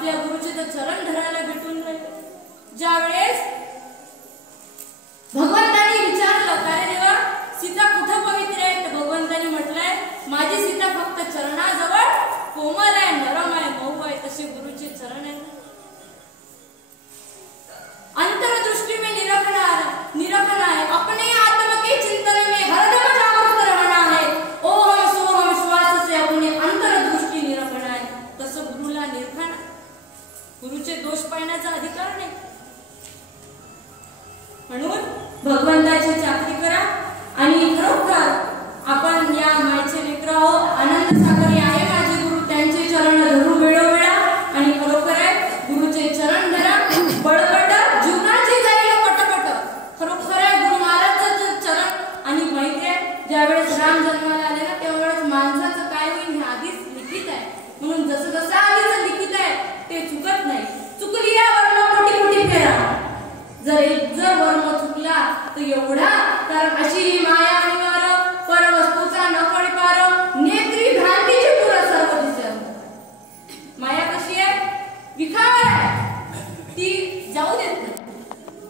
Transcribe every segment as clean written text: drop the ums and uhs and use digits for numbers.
आपल्या गुरुचे तर चरण धरायला भेटून राहिले. ज्यावेळेस भगवंतांनी विचारलं काय देवा सीता कुठं पवित्र आहे, तर भगवंतांनी म्हटलंय माझी सीता फक्त चरणाजवळ कोमल आहे, नरम आहे, मऊ आहे. तसे गुरुचे चरण आहे. अंतरदृष्टि में निरखना है, अपने आत्म के चिंतन में हरदम जागरूक रहना है. ओम सोहम श्वास से अपने अंतरदृष्टि निरखना है. तसं गुरुला निरखना, गुरुचे दोष पाहण्याचा अधिकार नाही. म्हणून भगवंताची चाकरी करा आणि खरोखर आपण या मायेचे लेकरं आहोत. आनंद सागरी आहे माझे गुरु, त्यांचे चरण धरू वेळोवेळा आणि खरोखर आहे गुरुचे चरण धरा. बळकट जीवनाची जाईल पटपट. खरोखर आहे गुरु महाराजांचं चरण. आणि माहिती आहे ज्यावेळेस राम जन्माला आले ना त्यावेळेस माणसाचं काय होईल हे आधीच लिखित आहे. म्हणून जसं जसं आधीच लिखित आहे ते चुकत नाही. चुकली या वर्म मोठी मोठी फेरा. जर वर्म चुकला तर एवढा, कारण अशी माया अनिवार परवस्तूचा न पडपार नेत्री भ्रांतीची पुर सर्व दिसत. माया कशी आहे, विखार आहे, ती जाऊ देत नाही,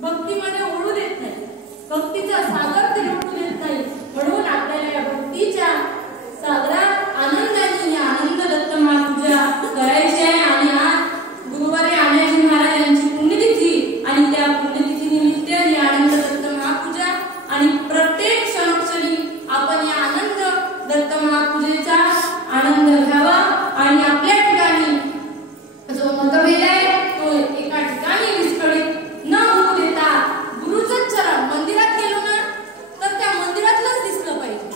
भक्तीमध्ये ओढू देत नाही, भक्तीचा सागर ती लुटू देत नाही. म्हणून आपल्याला या भक्तीच्या सागरात आनंदाने या आनंद दत्त महापूजा करायची आहे. आणि आज गुरुवारी आम्याजी महाराज यांची पुण्यतिथी आणि त्या पुण्यतिथी निमित्त ही आनंद दत्त महापूजा आणि प्रत्येक क्षणोक्षणी आपण या आनंद दत्त महापूजेचा आनंद घ्यावा. आणि आपल्या ठिकाणी जो मतभेद आहे तो एका ठिकाणी विस्कळीत न होऊ देता गुरुचं चरण मंदिरात गेलो ना तर त्या मंदिरातलंच दिसलं पाहिजे.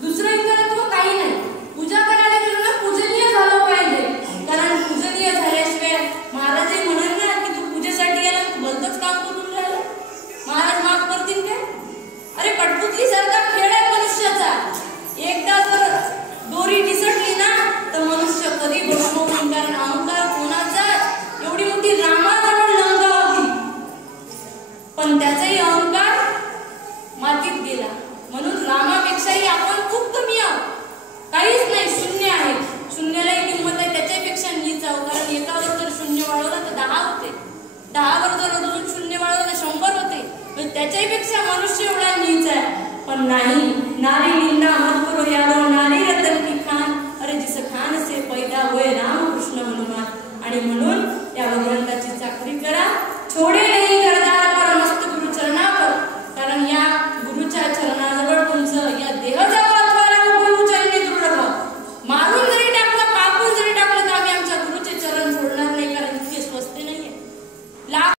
दुसरं इतरत्व काही नाही. पूजा करायला गेलो ना पूजनीय झालं पाहिजे. कारण पूजनीय झाल्याशिवाय महाराजही म्हणत ना की तू पूजेसाठी गेला तू भलतंच काम करून राहिला, महाराज माफ करतील काय. अरे कठपुतली सारखा खेळ आहे मनुष्याचा. एकदा जर दोरी निसटली ना तर मनुष्य कधी भस्म होईल. कारण अहंकार कोणाचा, एवढी मोठी रामाजवळ लंका होती पण त्याचाही अहंकार मातीत गेला. म्हणून रामापेक्षाही आपण खूप कमी आहोत, काहीच नाही, शून्य आहे. शून्यालाही किंमत आहे, त्याच्यापेक्षा नीच आहोत. कारण एकावर जर शून्य वाढवलं तर 10 होते, 10वर जर अजून शून्य वाढवलं तर 100 होते. त्याच्याही पेक्षा मनुष्य एवढा नीच आहे. पण नाही, नारी